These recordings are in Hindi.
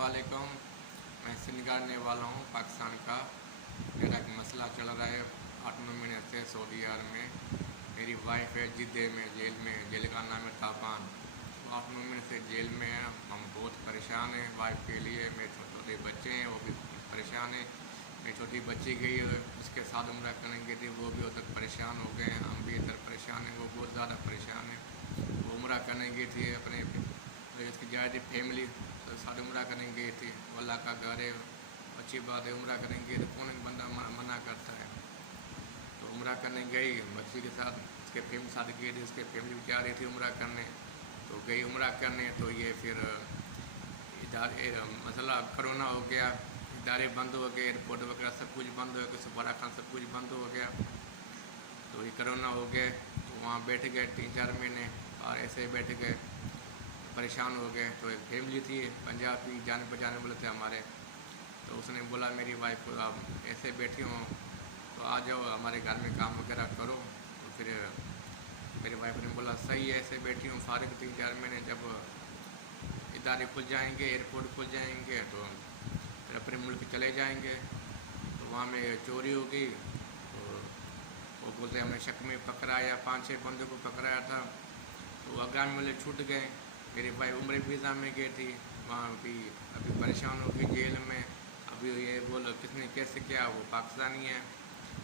अस्सलामुअलैकुम। मैं सिंगार ने वाला हूँ पाकिस्तान का। मेरा एक मसला चल रहा है 8-9 महीने से सऊदी अरब में। मेरी वाइफ है जिद्दे में, जेल में। जेल का नाम है तापान। 8-9 महीने से जेल में है। हम बहुत परेशान हैं वाइफ के लिए। मेरे छोटे छोटे बच्चे हैं, वो भी परेशान हैं। मेरी छोटी बच्ची गई है, उसके साथ उम्रा करने गई थी, वो भी उधर परेशान हो गए हैं। हम भी इधर परेशान हैं, वो बहुत ज़्यादा परेशान है। वो उम्रा करने गई थी अपने, इसकी ज़्यादा फैमिली साथ उम्रा करने गई थी। अल्लाह का घर है, अच्छी बात है। उम्रा करने गई तो कौन एक बंदा मना करता है। तो उम्रा करने गई बच्ची के साथ, इसके फैमिली साथ गई थी। इसके फैमिली भी जा रही थी उम्रा करने, तो गई उम्रा करने। तो ये फिर इदारे मसला कोरोना हो गया, इदारे बंद हो गए, एयरपोर्ट वगैरह सब कुछ बंद हो गया, सफारा खान सब कुछ बंद हो गया। तो ये कोरोना हो गए, तो वहाँ बैठ गए 3-4 महीने और ऐसे ही बैठ गए, परेशान हो गए। तो एक फैमिली थी पंजाबी, जाने पहचाने वाले थे हमारे। तो उसने बोला मेरी वाइफ को, आप ऐसे बैठी हो तो आ जाओ हमारे घर में काम वगैरह करो। तो फिर मेरी वाइफ ने बोला सही है, ऐसे बैठी हूँ फारिग 3-4 महीने, जब इदारे खुल जाएंगे, एयरपोर्ट खुल जाएंगे तो फिर अपने मुल्क चले जाएंगे। तो वहाँ में चोरी हो गई। तो वो बोलते हमने शक में पकड़ाया, 5-6 बंदों को पकड़ाया था। तो आगामी वाले छूट गए। मेरी भाई उम्र वीज़ा में गई थी, वहाँ भी अभी परेशान हो गई जेल में। अभी ये बोलो किसने कैसे किया, वो पाकिस्तानी है।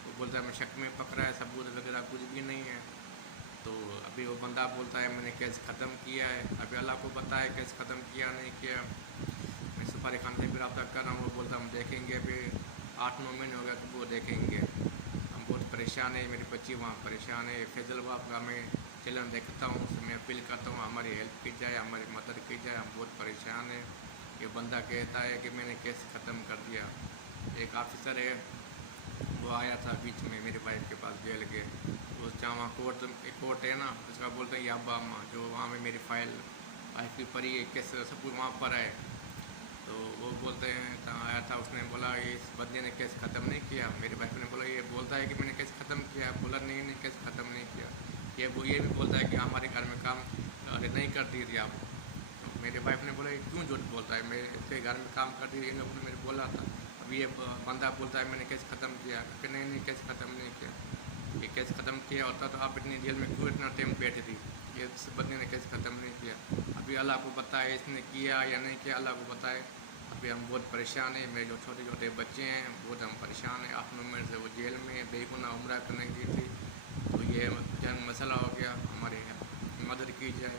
वो बोलता है मैं शक में पकड़ा है, सबूत वगैरह कुछ भी नहीं है। तो अभी वो बंदा बोलता है मैंने केस ख़त्म किया है। अभी अल्लाह को पता है केस ख़त्म किया नहीं किया। मैं सफारी खान से भी रब्ता कर रहा हूँ, वो बोलता हम देखेंगे। अभी 8-9 महीने हो गया तो वो देखेंगे। हम बहुत परेशान है, मेरी बच्ची वहाँ परेशान है। फैजल बाप का मैं चैनल देखता हूँ, उसमें अपील करता हूँ हमारी हेल्प की जाए, हमारी मदद की जाए। हम बहुत परेशान हैं। ये बंदा कहता है कि मैंने केस ख़त्म कर दिया। एक ऑफिसर है, वो आया था बीच में मेरी वाइफ के पास जेल के। उस जहाँ वहाँ कोर्ट है ना, उसका बोलते हैं याबा माँ, जो वहाँ में मेरी फाइल वाइफ की पड़ी है, केस सब कुछ वहाँ पर है। तो वो बोलते हैं आया था, उसने बोला इस बंदे ने केस ख़त्म नहीं किया। मेरी वाइफ ने बोला ये बोलता है कि मैंने केस ख़त्म किया। बोला नहीं केस ख़त्म नहीं किया। ये भी बोलता है कि हमारे घर में काम नहीं करती थी आप। तो मेरी वाइफ ने बोला क्यों झूठ बोलता है, मेरे इसके घर में काम करती थी, इन लोगों ने मेरे बोला था। अब ये बंदा बोलता है मैंने केस ख़त्म किया, कि नहीं केस ख़त्म नहीं किया। ये केस ख़त्म किया होता तो आप इतनी जेल में क्यों इतना टाइम बैठे थी। ये इस बंदे ने केस ख़त्म नहीं किया। अभी अल्लाह को पता है इसने किया या नहीं किया, अल्लाह को पता है। अभी हम बहुत परेशान हैं। मेरे जो छोटे छोटे बच्चे हैं बहुत हम परेशान हैं। 8-9 महीने से वो जेल में बेगुनाह उम्रा करने की थी। तो ये जंग मसला हो गया, हमारी मदद की जाए।